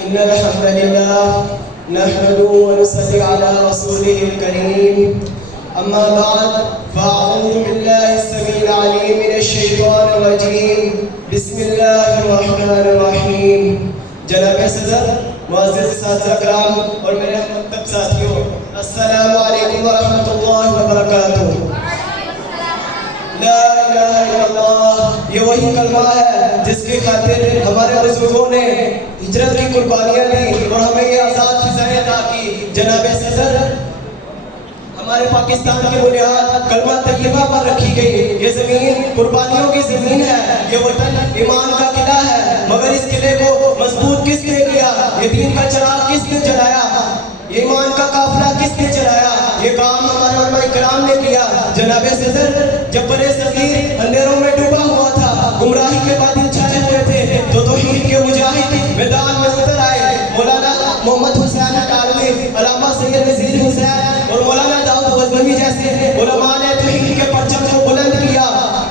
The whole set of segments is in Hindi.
इन्नल हम्दुलिल्लाह नहमदुहु व नुसल्ली अला रसूलिहिल करीम अम्मा बाद फ़अऊज़ु बिल्लाहि अस्समीइल अलीम मिनश शैतानिर रजीम बिस्मिल्लाहिर रहमानिर रहीम। जनाब सदर, मुअज़्ज़िज़ साथिया किराम और मेरे मकतब साथियों, अस्सलामु अलैकुम व रहमतुल्लाहि व बरकातुहू। ला इलाहा इल्लल्लाह, ये वही कलमा है जिसके खातिर हमारे बुजुर्गों ने हिजरत की कुर्बानियां दी और हमें ये आज़ाद फिज़ाएं अता की। जनाब सदर, हमारे पाकिस्तान की बुनियाद कलमा तैयबा पर रखी गई। ये जमीन कुर्बानियों की जमीन है, ये वतन ईमान का किला है, मगर इस किले को मजबूत किसने किया? ये दीन का चिराग किसने जलाया? ये ईमान का काफिला किसने चलाया? ये काम हमारे उलमा इकराम ने किया। जनाब सदर, जब बड़े सगीर अंधेरों में डूबा हुआ था, गुमराही के बादल छाए हुए थे, तो तौहीद के मुजाहिद मैदान में उतर आए। मौलाना मोहम्मद हुसैन अटालवी, अल्लामा सैयद नज़ीर हुसैन और मौलाना दाऊद गज़नवी जैसे उलमा ने तौहीद के परचम को बुलंद किया,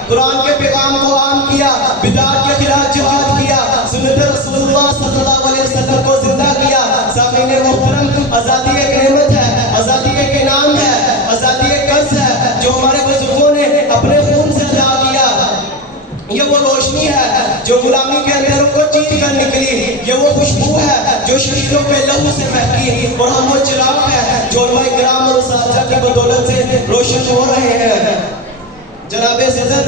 कुरान के पैगाम को आम किया, बिदअत के खिलाफ जिहाद किया, सुन्नत रसूलुल्लाह सल्लल्लाहु अलैहि वसल्लम को जिंदा किया। सामीन मोहतरम, आज़ादी एक नेमत है, आज़ादी एक इनाम है, आज़ादी एक कर्ज है जो हमारे बुजुर्गों ने अपने खून से अदा किया। ये वो रोशनी है जो गुलामी के अंधेरों को चीर कर निकली। ये वो खुशबू है जो शहीदों के लहू से महकी, और हम वो चिराग है जो उलमा इकराम और उस्ताद की बदौलत से रोशन हो रहे हैं। जनाब सदर,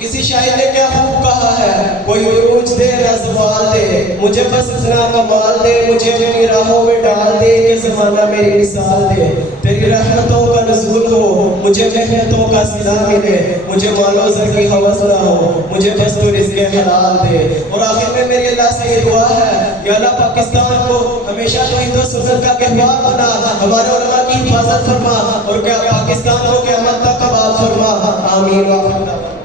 किसी शायर ने क्या खूब कहा है, कोई कोई उरूज दे ना ज़वाल दे, मुझे बस इतना कमाल दे, मुझे अपनी राहों में डाल दे कि ज़माना मेरी मिसाल दे। तेरी रहमतों का नुज़ूल हो, मुझे मेहनतों का सिला मिले, मुझे मालो ज़र की हवस ना हो, मुझे बस तू रिज़्क़े हलाल दे। और आखिर में मेरी अल्लाह से ये दुआ है कि अल्लाह पाकिस्तान को हमेशा तौहीद व सुन्नत का कहवार बना, हमारे उलमा की हिफाजत फरमा और क्या पाकिस्तान को क़यामत तक आबाद फरमा। आमीन।